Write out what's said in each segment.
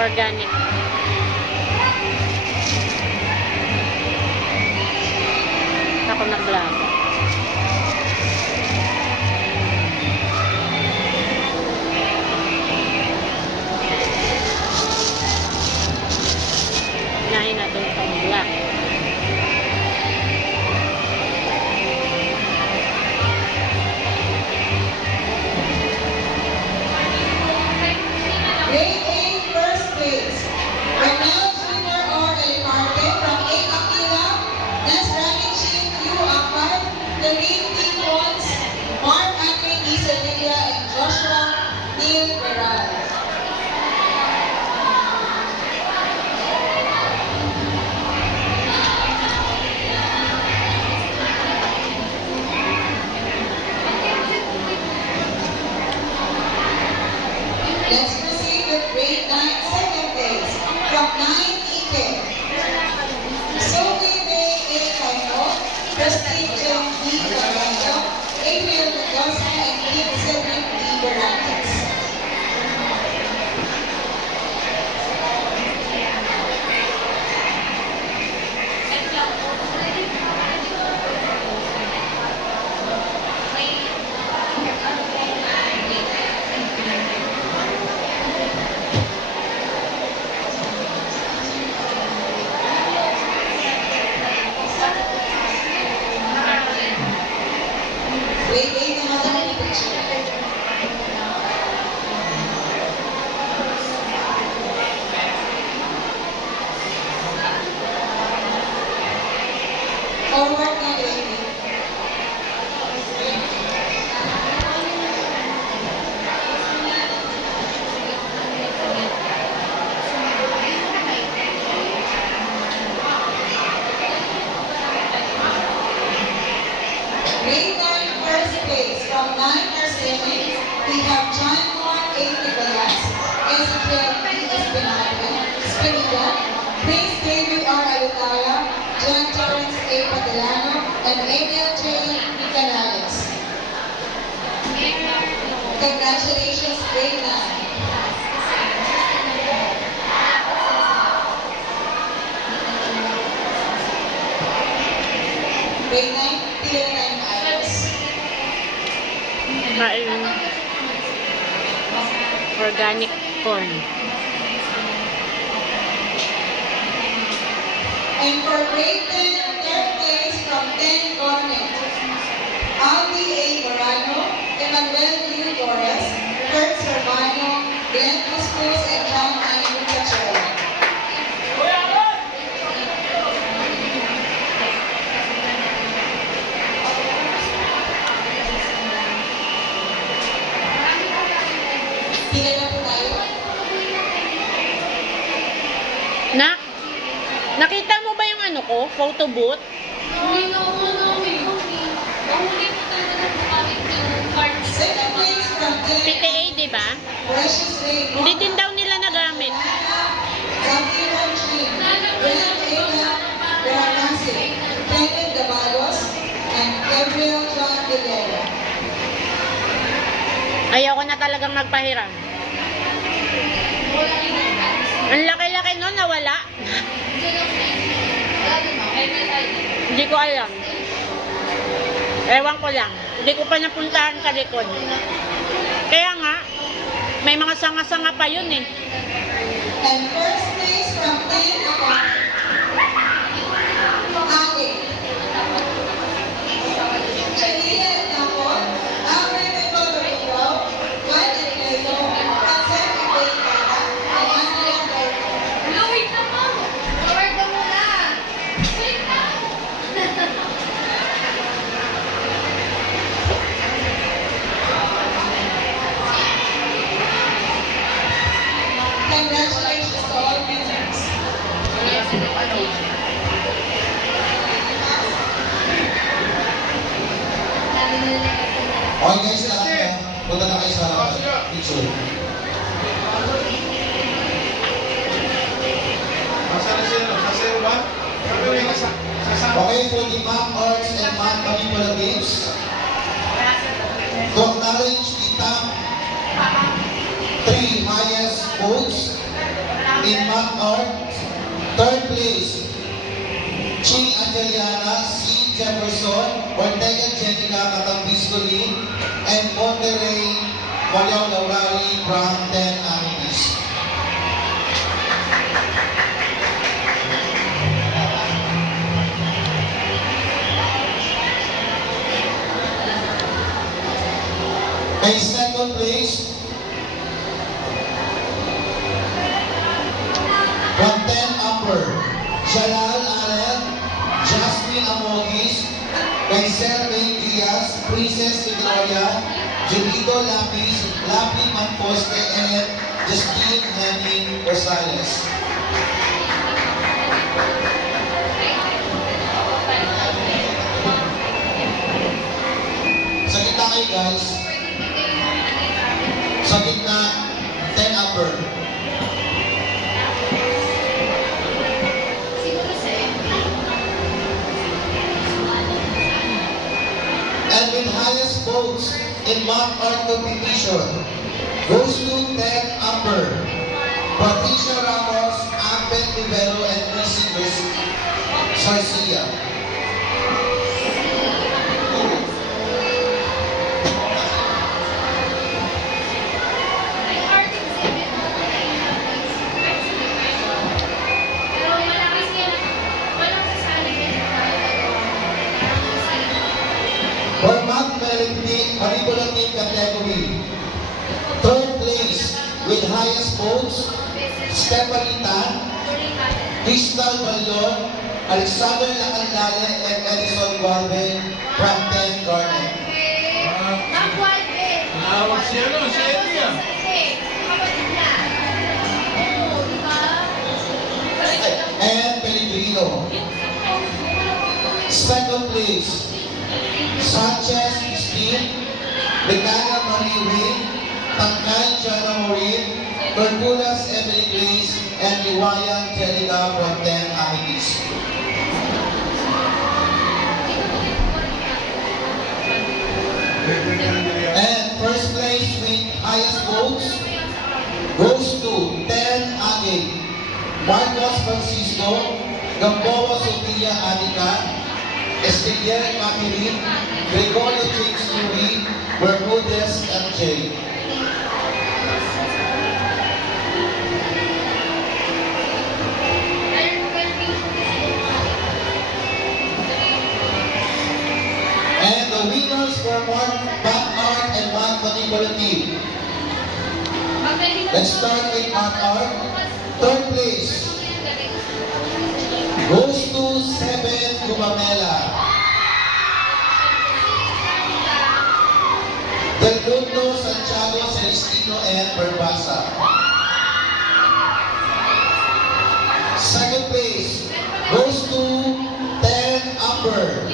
Organic. Ako nag-vlog. Nahin natin itong black. Grade A first place. Ronald Jr. or Elimarte from A. Aquila. Next running sheet, U. Akbar. The main team wants Mark Andre D. Sevilla and Joshua Neil Peral. Let's proceed with grade 9 second place. From 9 Ike. Sophie May A. Cairo, Prestige Jem D. Barranco, Adriel Mendoza, and Keith Cedric D. Barantes. Grade 8 naman ang picture. Forward na grade 8. Grade 9 first place from 9 Arsenio, we have John Juan A. Nicolas, Ezekiel B. Espinilla, Prince David R. Alutala, John Torrance A. Padilano, and Adel J. Canales. Congratulations, grade 9. Grade 9, Pilo 9 Iris. Kain organic corn. And for grade 10, third place from 10 Cornet, Albi A. Morano, Emmanuel U. Torres, Kurt Servano, Glenn Cuscus, and John Andrew Cachero. Pila na po tayo. Nak, nakita mo ba yung ano ko? Photo booth? Second place from 10, PTA, di ba? Precious Ray. Hindi din daw nila nagamit. Zafira G. Brian Eva Baranasi, Kenneth Damalos, and Gabriel John Villela. Ayoko na talagang magpahiram. Ang laki-laki nun, nawala. Hindi ko alam. Ewan ko lang. Hindi ko pa napuntahan sa likod. Kaya nga, may mga sanga-sanga pa yun eh. And first place from 10 ako, Ake. Chanila Napon, Alfred Nicolo, Juan Enrico, Hansel Ibeikara, and Angela Berto. Wait na mo! Forward ka muna! Wait na! Congratulations to all winners. Okay guys, lahat na. Punta na kayo sa picture. Okay, for the Math Arts and Math Manipula Games, to acknowledge the top 3 highest votes Art. Third place, Chi Angeliana, C. Jefferson, Ortega Jenica Catambiscolin, and Monterrey Molyao Laurari from 10 Amities. May second place, from 10 Upper, Jalal Allen, Jasmine Amogis, Kaiser May Diaz, Princess Victoria, Julito Lapis, Lapi Manfosque, and Justine Henning Rosales. Sa gitna kayo guys, sa gitna, 10 Upper. And with highest votes in mock art competition goes to 10 Upper, Patricia Ramos, Ambet Rivero, and Lucy Sarcia. For mock curriculum category, third place with highest votes, Stephanie Tan, Crystal Balyon, Alexander Lacandale, and Edison Gualbe from 10 Garnet. Nawag siya, no? Si Eddie, ah. And Pellegrino. Second place, Sanchez Christine, Becaria Marie Wayne, Tangkay Jana Maureen, Pergulas Emily Grace, and Liwayan Jelena from 10 Amities. And first place with highest votes goes to 10 Agay, Marcos Francisco, Gamboa Sofia Anica, Estelier Makirin, Gregorio James Louis, Bermudez MJ. And the winners for mock art and mock manipulative. Let's start with mock art. Third place goes to 7 Gumamela. Del Mundo, Santiago, Celestino, and Berbasa. Second place goes to 10 Upper.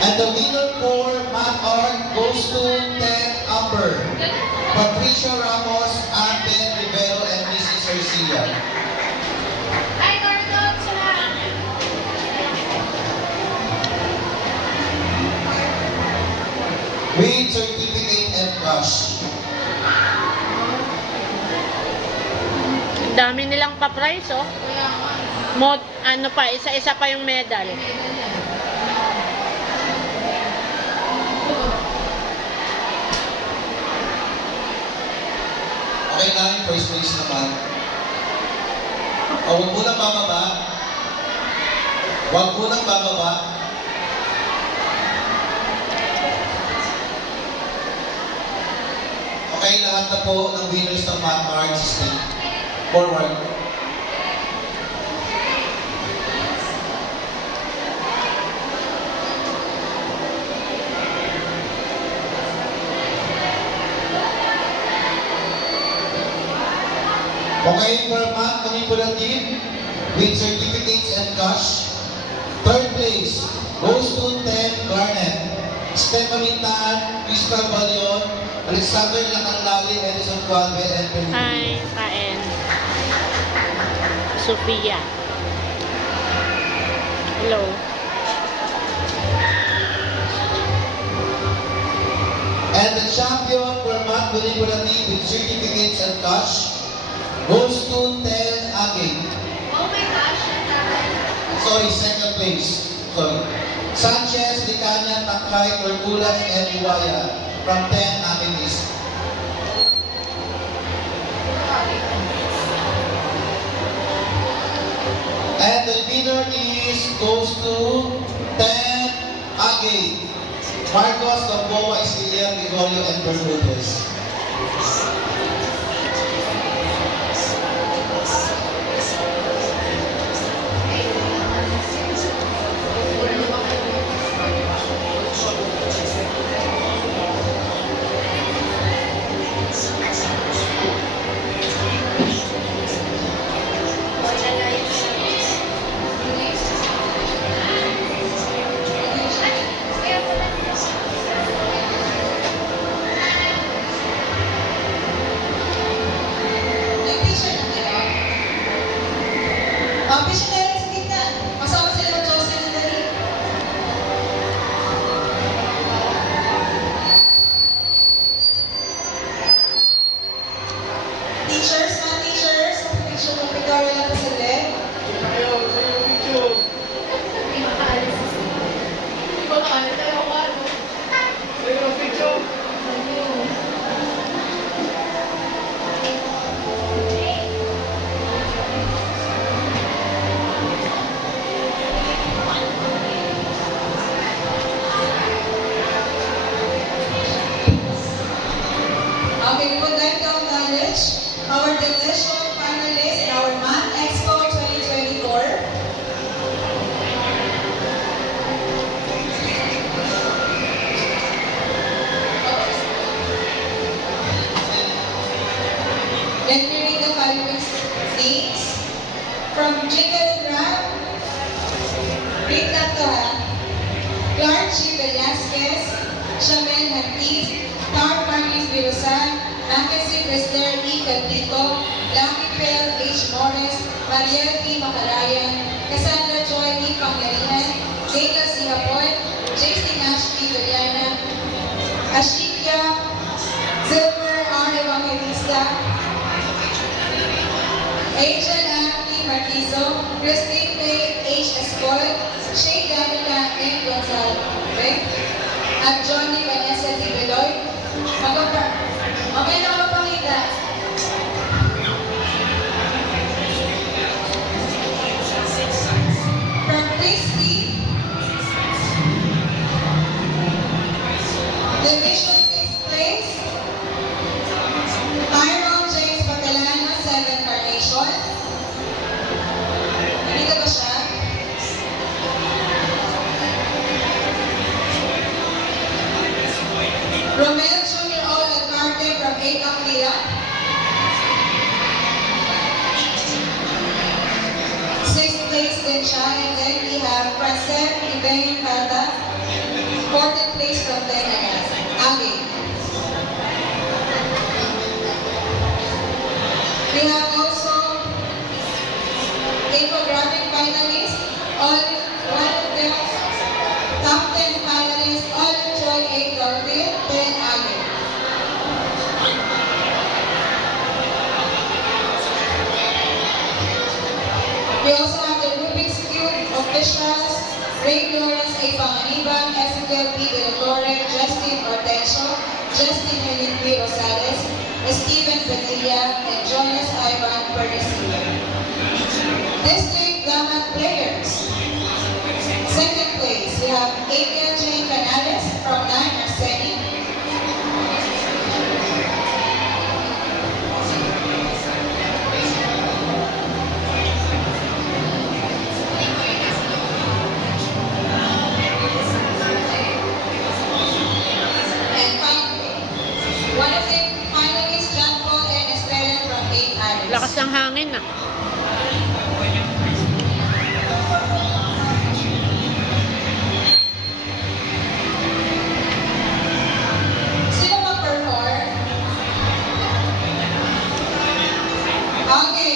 And the winner for math art goes to 10 Upper, Patricia Ramos, Ambet Rivero, and Mrs. Sarcia. With certificate and cash. Ang dami nilang pa-prize, oh. Ano pa, isa-isa pa yung medal. Okay na, yung first place naman. O, huwag munang bababa. Huwag munang bababa. Okay, lahat na po ng winners ng math arts, stay forward. Okay, for math manipulative with certificates and cash. Third place goes to 10 Garnet, Stephanie Tan, Crystal Balyon, Alexander Lacandale, Edison Gualbe, and Pellegrino. Hi, kain. Sofia. Hello. And the champion for Math Manipulative with certificates and cash goes to Tel Aging. Oh my gosh. Sorry, second place. Sorry. Sanchez, Licanya, Takay, Tortulas, and Iwaya from 10 Aging East. And the winner goes to 10 Aging. Marcos, Gamboa, Isilia, Gregorio, and Bermudez. Nag-picture na kayo? Picture na rin sa gitna. Kasama sila ng Jocelyn and Dali. Teachers, mga teachers, picture mo, picture lang po sa left. Ayaw, sa'yo picture. Hindi makaalis. Hindi makaalis. Ayaw ko ano. Sa'yo picture. Okay, we would like to acknowledge our division finalists in our Math Expo 2024. Let me read the following names. From Chicken Rap, read that to ha. Clark G. Velasquez, Shamen Hatiz, Tar Marlis Virusan, Mackenzie Crester E. Caldito, Lucky Pel H. Morris, Mariel T. Macarayan, Cassandra Joy E. Pangyarihan, Jada C. Hapon, JC Nash P. Doriana, Ashikia, Zilmer R. Evangelista, Angel M. P. Marquizo, Christine P. H. Escoy, Shay Danica N. Gonzalez, at Johnny Vanessa T. Beloy. Okay na mapakita. From Christy, Division 6th place, Tyrone James Batalano, 7th Carnation. Dito ba siya? Romel Jr. All Alcarte from 8 Akira. 6th place din siya, and then we have Francet Iben Kata, 4th place from Tenagas. Agi. We have also infographic finalists, all one of them top 10 finalists, all Joy A. Garfield, 10 Agi. We also have the Rubik's Cube officials, Ray Lawrence A. Panganiban, Ezekiel P. De La Torre, Justin Ortensio, Justin Helen P. Rosales, Steven Padilla, and Jonas Ivan Pernicillo. District Damat players. Second place, we have Adrian Jane Canales from 9 Arseni. And finally, one of the finalists, John Paul and Estrella from 8 Aris. Lakas ng hangin ah. Sino mag-perform? Okay.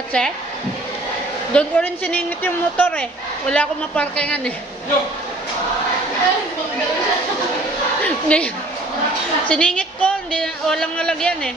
kotse? Doon ko rin siningit yung motor eh. Wala akong maparkingan eh. Ay, hindi ba magdala siya? Hindi. Siningit ko, hindi, walang nalagyan eh.